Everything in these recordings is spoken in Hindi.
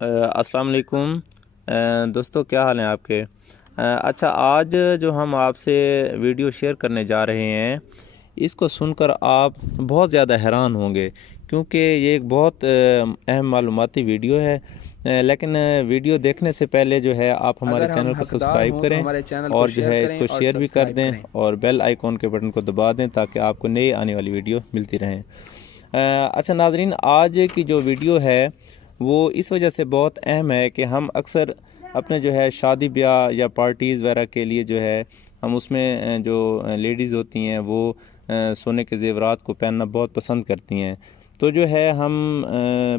अस्सलाम वालेकुम। दोस्तों, क्या हाल हैं आपके? अच्छा, आज जो हम आपसे वीडियो शेयर करने जा रहे हैं, इसको सुनकर आप बहुत ज़्यादा हैरान होंगे, क्योंकि ये एक बहुत अहम मालूमाती वीडियो है। लेकिन वीडियो देखने से पहले जो है आप हमारे अगर हम चैनल को हकदार सब्सक्राइब हों तो करें हमारे चैनल को और जो शेयर है करें इसको और शेयर भी कर सब्सक्राइब दें करें। और बेल आइकॉन के बटन को दबा दें ताकि आपको नई आने वाली वीडियो मिलती रहें। अच्छा नाजरीन, आज की जो वीडियो है वो इस वजह से बहुत अहम है कि हम अक्सर अपने जो है शादी ब्याह या पार्टीज़ वगैरह के लिए जो है हम उसमें जो लेडीज़ होती हैं वो सोने के ज़ेवरात को पहनना बहुत पसंद करती हैं। तो जो है हम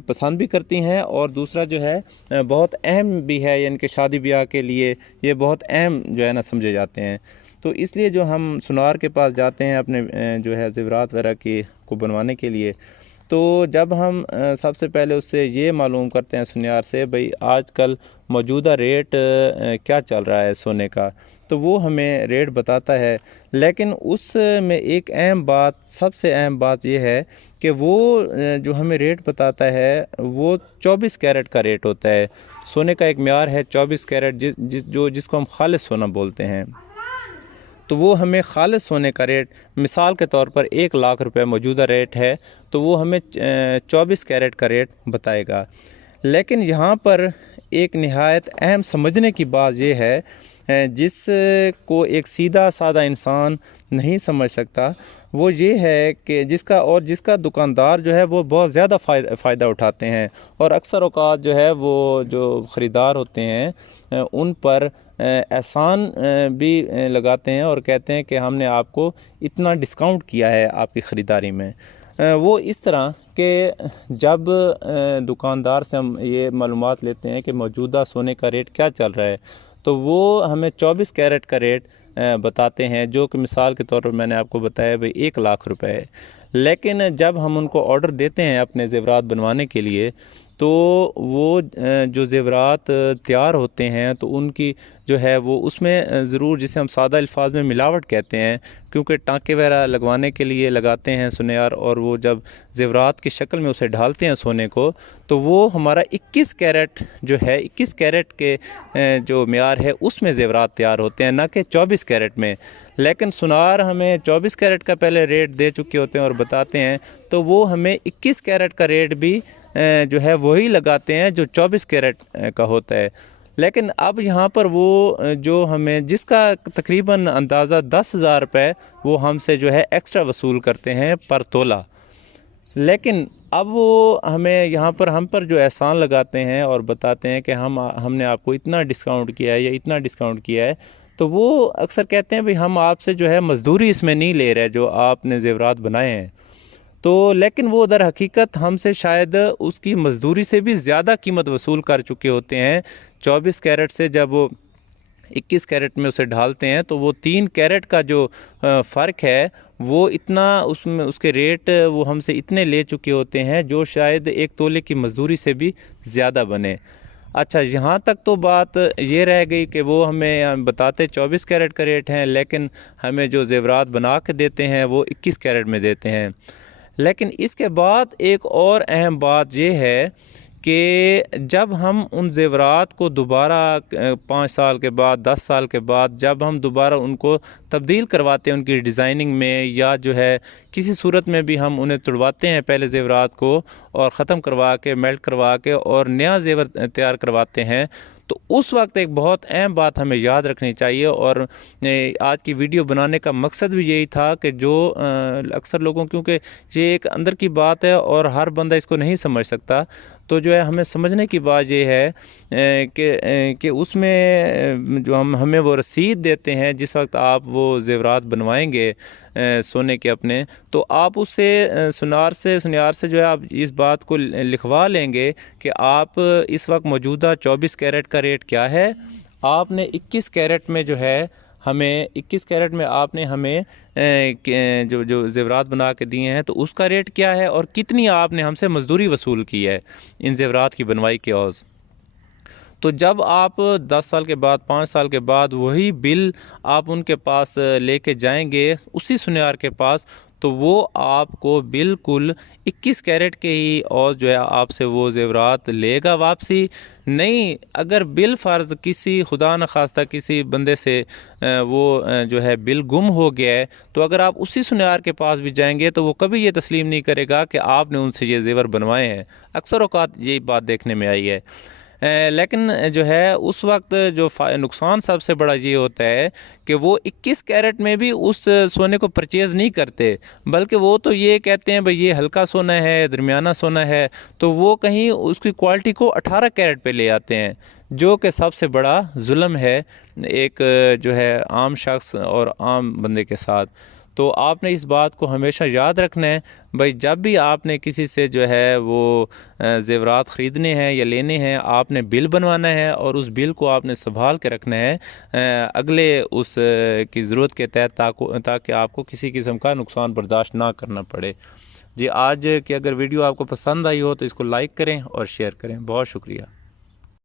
पसंद भी करती हैं, और दूसरा जो है बहुत अहम भी है, यानी कि शादी ब्याह के लिए ये बहुत अहम जो है ना समझे जाते हैं। तो इसलिए जो हम सुनार के पास जाते हैं अपने जो है ज़ेवरात वगैरह की को बनवाने के लिए, तो जब हम सबसे पहले उससे ये मालूम करते हैं सुनियार से, भाई आजकल मौजूदा रेट क्या चल रहा है सोने का, तो वो हमें रेट बताता है। लेकिन उसमें एक अहम बात, सबसे अहम बात ये है कि वो जो हमें रेट बताता है वो 24 कैरेट का रेट होता है। सोने का एक म्यार है 24 कैरेट, जिसको हम खालिस सोना बोलते हैं। तो वो हमें खालिस सोने का रेट, मिसाल के तौर पर 1 लाख रुपए मौजूदा रेट है, तो वो हमें 24 कैरेट का रेट बताएगा। लेकिन यहाँ पर एक नहायत अहम समझने की बात यह है, जिसको एक सीधा साधा इंसान नहीं समझ सकता, वो ये है कि जिसका दुकानदार जो है वो बहुत ज़्यादा फ़ायदा उठाते हैं, और अक्सर औक़ात जो है वो जो ख़रीदार होते हैं उन पर एहसान भी लगाते हैं और कहते हैं कि हमने आपको इतना डिस्काउंट किया है आपकी ख़रीदारी में। वो इस तरह कि जब दुकानदार से हम ये मालूमात लेते हैं कि मौजूदा सोने का रेट क्या चल रहा है, तो वो हमें 24 कैरेट का रेट बताते हैं, जो कि मिसाल के तौर पर मैंने आपको बताया भाई 1 लाख रुपए है। लेकिन जब हम उनको ऑर्डर देते हैं अपने ज़ेवरात बनवाने के लिए, तो वो जो ज़ेवरात तैयार होते हैं तो उनकी जो है वो उसमें ज़रूर, जिसे हम सादा अल्फाज में मिलावट कहते हैं, क्योंकि टाँके वगैरह लगवाने के लिए लगाते हैं सुनियार, और वो जब ज़ेवरात की शक्ल में उसे ढालते हैं सोने को, तो वो हमारा 21 कैरेट जो है, 21 कैरेट के जो म्यार है उसमें ज़ेवरात तैयार होते हैं, ना कि 24 कैरेट में। लेकिन सुनार हमें 24 कैरेट का पहले रेट दे चुके होते हैं और बताते हैं, तो वो हमें 21 कैरेट का रेट भी जो है वही लगाते हैं जो 24 कैरेट का होता है। लेकिन अब यहाँ पर वो जो हमें, जिसका तकरीबन अंदाज़ा 10,000 रुपये वो हमसे जो है एक्स्ट्रा वसूल करते हैं पर तोला। लेकिन अब वो हमें यहाँ पर हम पर जो एहसान लगाते हैं और बताते हैं कि हमने आपको इतना डिस्काउंट किया है या इतना डिस्काउंट किया है, तो वो अक्सर कहते हैं भाई हम आपसे जो है मज़दूरी इसमें नहीं ले रहे जो आपने ज़ेवरात बनाए हैं। तो लेकिन वो दर हकीकत हमसे शायद उसकी मज़दूरी से भी ज़्यादा कीमत वसूल कर चुके होते हैं। 24 कैरेट से जब वो 21 कैरेट में उसे ढालते हैं, तो वो 3 कैरेट का जो फ़र्क है वो इतना, उसमें उसके रेट वो हमसे इतने ले चुके होते हैं जो शायद 1 तोले की मज़दूरी से भी ज़्यादा बने। अच्छा, यहाँ तक तो बात ये रह गई कि वो हमें बताते 24 कैरेट का रेट हैं, लेकिन हमें जो ज़ेवरात बना के देते हैं वो 21 कैरेट में देते हैं। लेकिन इसके बाद एक और अहम बात ये है कि जब हम उन ज़ेवरात को दोबारा 5 साल के बाद, 10 साल के बाद जब हम दोबारा उनको तब्दील करवाते हैं उनकी डिज़ाइनिंग में, या जो है किसी सूरत में भी हम उन्हें तुड़वाते हैं पहले ज़ेवरात को और ख़त्म करवा के, मेल्ट करवा के और नया ज़ेवर तैयार करवाते हैं, तो उस वक्त एक बहुत अहम बात हमें याद रखनी चाहिए। और आज की वीडियो बनाने का मकसद भी यही था कि जो अक्सर लोगों, क्योंकि ये एक अंदर की बात है और हर बंदा इसको नहीं समझ सकता, तो जो है हमें समझने की बात ये है कि उसमें जो हमें वो रसीद देते हैं जिस वक्त आप वो ज़ेवरात बनवाएंगे सोने के अपने, तो आप उससे सुनियार से जो है आप इस बात को लिखवा लेंगे कि आप इस वक्त मौजूदा 24 कैरेट का रेट क्या है, आपने 21 कैरेट में जो है हमें 21 कैरेट में आपने हमें जो जो ज़ेवरात बना के दिए हैं तो उसका रेट क्या है, और कितनी आपने हमसे मज़दूरी वसूल की है इन ज़ेवरात की बनवाई के औज़। तो जब आप 10 साल के बाद, 5 साल के बाद वही बिल आप उनके पास लेके जाएंगे उसी सुनियार के पास, तो वो आपको बिल्कुल 21 कैरेट के ही और जो है आपसे वो जेवरात लेगा वापसी। नहीं, अगर बिल फ़र्ज़ किसी खुदा न खास्ता किसी बंदे से वो जो है बिल गुम हो गया है, तो अगर आप उसी सुनार के पास भी जाएंगे तो वो कभी ये तस्लीम नहीं करेगा कि आपने उनसे ये जेवर बनवाए हैं। अक्सर औक़ात यही बात देखने में आई है। लेकिन जो है उस वक्त जो नुकसान सबसे बड़ा ये होता है कि वो 21 कैरेट में भी उस सोने को परचेज़ नहीं करते, बल्कि वो तो ये कहते हैं भाई ये हल्का सोना है, दरमियाना सोना है, तो वो कहीं उसकी क्वालिटी को 18 कैरेट पे ले आते हैं, जो कि सबसे बड़ा जुल्म है एक जो है आम शख्स और आम बंदे के साथ। तो आपने इस बात को हमेशा याद रखना है भाई, जब भी आपने किसी से जो है वो ज़ेवरात ख़रीदने हैं या लेने हैं, आपने बिल बनवाना है और उस बिल को आपने संभाल के रखना है अगले उस की ज़रूरत के तहत, ताकि आपको किसी किस्म का नुकसान बर्दाश्त ना करना पड़े। जी, आज की अगर वीडियो आपको पसंद आई हो तो इसको लाइक करें और शेयर करें। बहुत शुक्रिया।